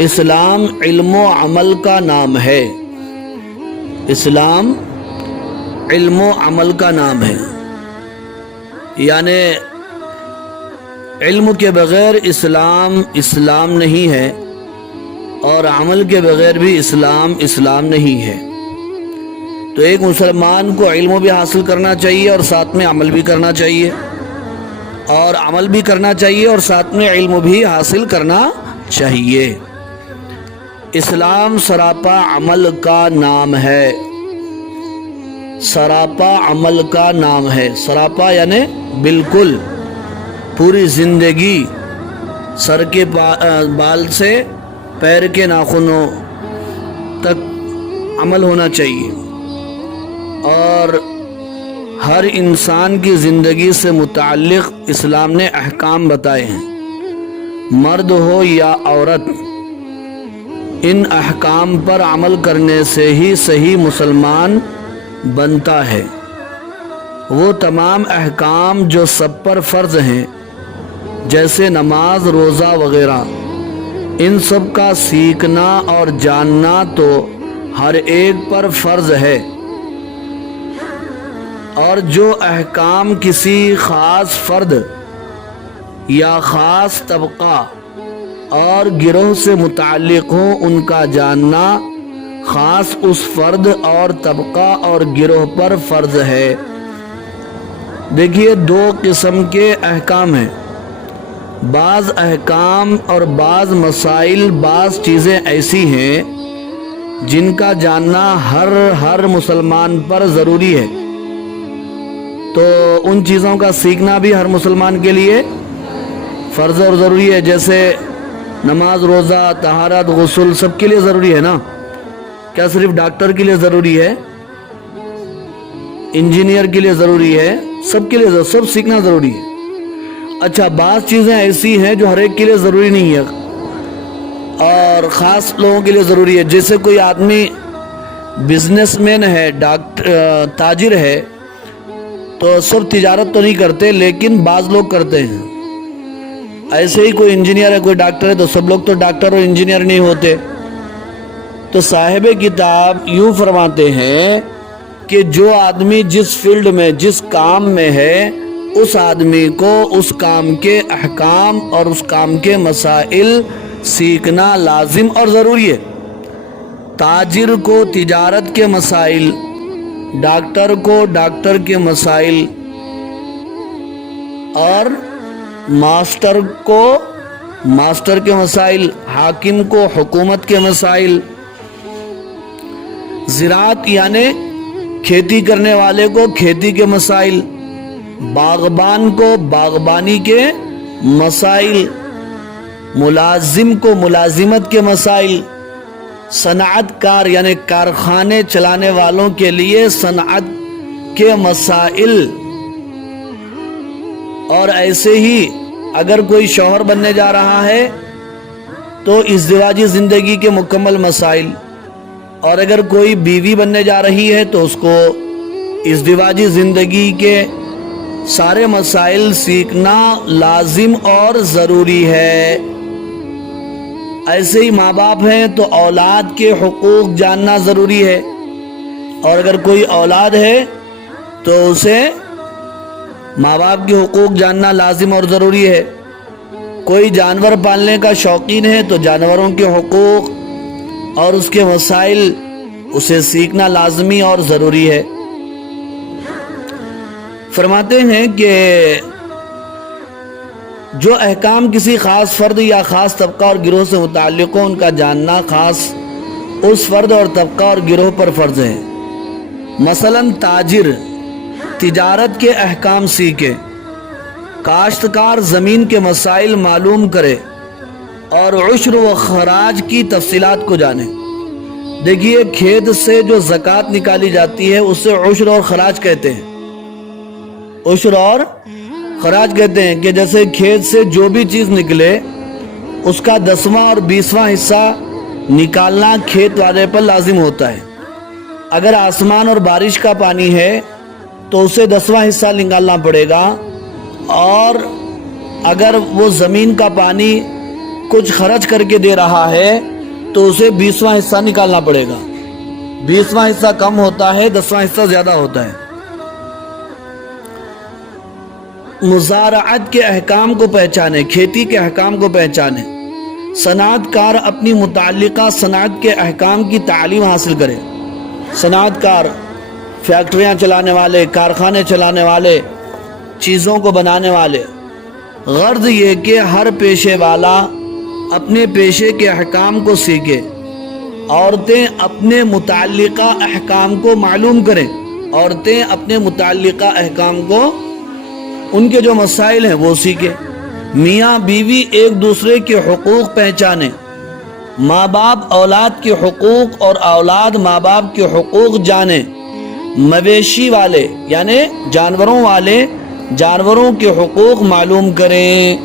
اسلام علم و عمل کا نام ہے۔ اسلام علم و عمل کا نام ہے، یعنی علم کے بغیر اسلام نہیں ہے، اور عمل کے بغیر بھی اسلام نہیں ہے۔ تو ایک مسلمان کو علم بھی حاصل کرنا چاہیے اور ساتھ میں عمل بھی کرنا چاہیے، اور عمل بھی کرنا چاہیے اور ساتھ میں علم بھی حاصل کرنا چاہیے۔ اسلام سراپا عمل کا نام ہے، سراپا عمل کا نام ہے۔ سراپا یعنی بالکل، پوری زندگی، سر کے بال سے پیر کے ناخنوں تک عمل ہونا چاہیے، اور ہر انسان کی زندگی سے متعلق اسلام نے احکام بتائے ہیں، مرد ہو یا عورت، ان احکام پر عمل کرنے سے ہی صحیح مسلمان بنتا ہے۔ وہ تمام احکام جو سب پر فرض ہیں، جیسے نماز، روزہ وغیرہ، ان سب کا سیکھنا اور جاننا تو ہر ایک پر فرض ہے، اور جو احکام کسی خاص فرد یا خاص طبقہ اور گروہ سے متعلق ہوں، ان کا جاننا خاص اس فرد اور طبقہ اور گروہ پر فرض ہے۔ دیکھیے، دو قسم کے احکام ہیں۔ بعض احکام اور بعض مسائل، بعض چیزیں ایسی ہیں جن کا جاننا ہر مسلمان پر ضروری ہے، تو ان چیزوں کا سیکھنا بھی ہر مسلمان کے لیے فرض اور ضروری ہے۔ جیسے نماز، روزہ، طہارت، غسل سب کے لیے ضروری ہے نا؟ کیا صرف ڈاکٹر کے لیے ضروری ہے؟ انجینئر کے لیے ضروری ہے؟ سب کے لیے سب سیکھنا ضروری ہے۔ اچھا، بعض چیزیں ایسی ہیں جو ہر ایک کے لیے ضروری نہیں ہے اور خاص لوگوں کے لیے ضروری ہے۔ جیسے کوئی آدمی بزنس مین ہے، تاجر ہے، تو سب تجارت تو نہیں کرتے، لیکن بعض لوگ کرتے ہیں۔ ایسے ہی کوئی انجینئر ہے، کوئی ڈاکٹر ہے، تو سب لوگ تو ڈاکٹر اور انجینئر نہیں ہوتے۔ تو صاحب کتاب یوں فرماتے ہیں کہ جو آدمی جس فیلڈ میں، جس کام میں ہے، اس آدمی کو اس کام کے احکام اور اس کام کے مسائل سیکھنا لازم اور ضروری ہے۔ تاجر کو تجارت کے مسائل، ڈاکٹر کو ڈاکٹر کے مسائل، اور ماسٹر کو ماسٹر کے مسائل، حاکم کو حکومت کے مسائل، زراعت یعنی کھیتی کرنے والے کو کھیتی کے مسائل، باغبان کو باغبانی کے مسائل، ملازم کو ملازمت کے مسائل، صنعت کار یعنی کارخانے چلانے والوں کے لیے صنعت کے مسائل، اور ایسے ہی اگر کوئی شوہر بننے جا رہا ہے تو ازدواجی زندگی کے مکمل مسائل، اور اگر کوئی بیوی بننے جا رہی ہے تو اس کو ازدواجی زندگی کے سارے مسائل سیکھنا لازم اور ضروری ہے۔ ایسے ہی ماں باپ ہیں تو اولاد کے حقوق جاننا ضروری ہے، اور اگر کوئی اولاد ہے تو اسے ماں باپ کے حقوق جاننا لازم اور ضروری ہے۔ کوئی جانور پالنے کا شوقین ہے تو جانوروں کے حقوق اور اس کے مسائل اسے سیکھنا لازمی اور ضروری ہے۔ فرماتے ہیں کہ جو احکام کسی خاص فرد یا خاص طبقہ اور گروہ سے متعلق ہو، ان کا جاننا خاص اس فرد اور طبقہ اور گروہ پر فرض ہے۔ مثلا تاجر تجارت کے احکام سیکھے، کاشتکار زمین کے مسائل معلوم کرے، اور عشر و خراج کی تفصیلات کو جانے۔ دیکھیے، کھیت سے جو زکوٰۃ نکالی جاتی ہے اسے عشر اور خراج کہتے ہیں۔ عشر اور خراج کہتے ہیں کہ جیسے کھیت سے جو بھی چیز نکلے اس کا 10واں اور 20واں حصہ نکالنا کھیت والے پر لازم ہوتا ہے۔ اگر آسمان اور بارش کا پانی ہے تو اسے 10واں حصہ نکالنا پڑے گا، اور اگر وہ زمین کا پانی کچھ خرچ کر کے دے رہا ہے تو اسے 20واں حصہ نکالنا پڑے گا. 20واں حصہ کم ہوتا ہے، 10واں حصہ زیادہ ہوتا ہے. مزارعت کے احکام کو پہچانے، کھیتی کے احکام کو پہچانے. صنعت کار اپنی متعلقہ صنعت کے احکام کی تعلیم حاصل کرے. صنعت کار، فیکٹریاں چلانے والے، کارخانے چلانے والے، چیزوں کو بنانے والے. غرض یہ کہ ہر پیشے والا اپنے پیشے کے احکام کو سیکھے. عورتیں اپنے متعلقہ احکام کو معلوم کریں. عورتیں اپنے متعلقہ احکام کو، ان کے جو مسائل ہیں وہ سیکھیں. میاں بیوی ایک دوسرے کے حقوق پہچانے. ماں باپ اولاد کے حقوق اور اولاد ماں باپ کے حقوق جانے. مویشی والے یعنی جانوروں والے جانوروں کے حقوق معلوم کریں.